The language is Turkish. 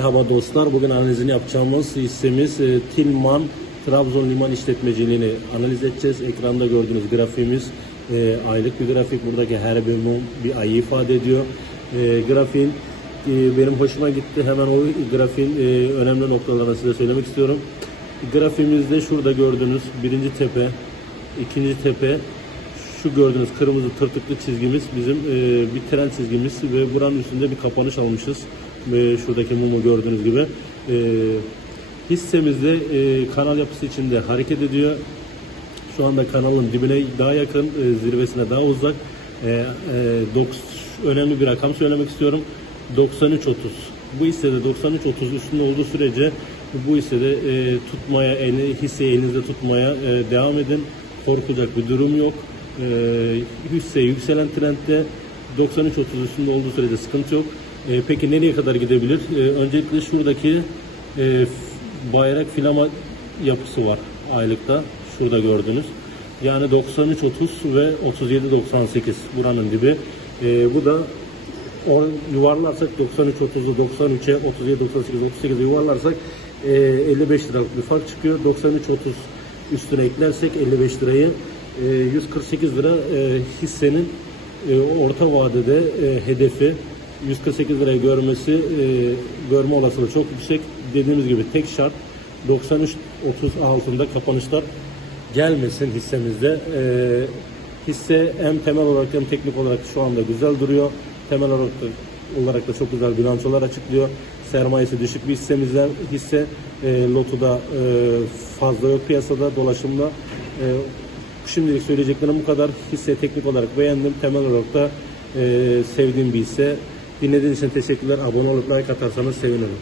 Merhaba dostlar. Bugün analizini yapacağımız hissemiz e, Tilman Trabzon Liman İşletmeciliğini analiz edeceğiz. Ekranda gördüğünüz grafiğimiz e, aylık bir grafik. Buradaki her bir mum bir ayı ifade ediyor. E, grafiğin e, benim hoşuma gitti. Hemen o grafiğin e, önemli noktalarını size söylemek istiyorum. Grafiğimizde şurada gördüğünüz birinci tepe, ikinci tepe, şu gördüğünüz kırmızı tırtıklı çizgimiz bizim e, bir tren çizgimiz ve buranın üstünde bir kapanış almışız. Şuradaki mumu gördüğünüz gibi. E, hissemizde kanal yapısı içinde hareket ediyor. Şu anda kanalın dibine daha yakın, e, zirvesine daha uzak. E, e, önemli bir rakam söylemek istiyorum. 93.30. Bu hissede 93.30 üstünde olduğu sürece bu hissede e, tutmaya, eli, hisseyi elinizde tutmaya devam edin. Korkacak bir durum yok. Hisse yükselen trendde 93.30 üstünde olduğu sürece sıkıntı yok. E, peki nereye kadar gidebilir? E, öncelikle şuradaki e, bayrak filama yapısı var aylıkta. Şurada gördünüz. Yani 93.30 ve 37.98 buranın dibi. E, bu da o yuvarlarsak 93.30'u 93'e 37 98 38'e yuvarlarsak e, 55 liralık bir fark çıkıyor. 93.30 üstüne eklersek 55 lirayı e, 148 lira e, hissenin orta vadede e, hedefi 148 lirayı görmesi e, görme olasılığı çok yüksek. Dediğimiz gibi tek şart 93 30 altında kapanışlar gelmesin hissemizde. E, hisse hem temel olarak hem teknik olarak şu anda güzel duruyor. Temel olarak da, olarak da çok güzel bilançolar açıklıyor. Sermayesi düşük bir hissemizden hisse e, lotu da e, fazla yok piyasada dolaşımda. E, şimdilik söyleyeceklerim bu kadar. Hisse teknik olarak beğendim. Temel olarak da e, sevdiğim bir hisse. Dinlediğiniz için teşekkürler. Abone olup like atarsanız sevinirim.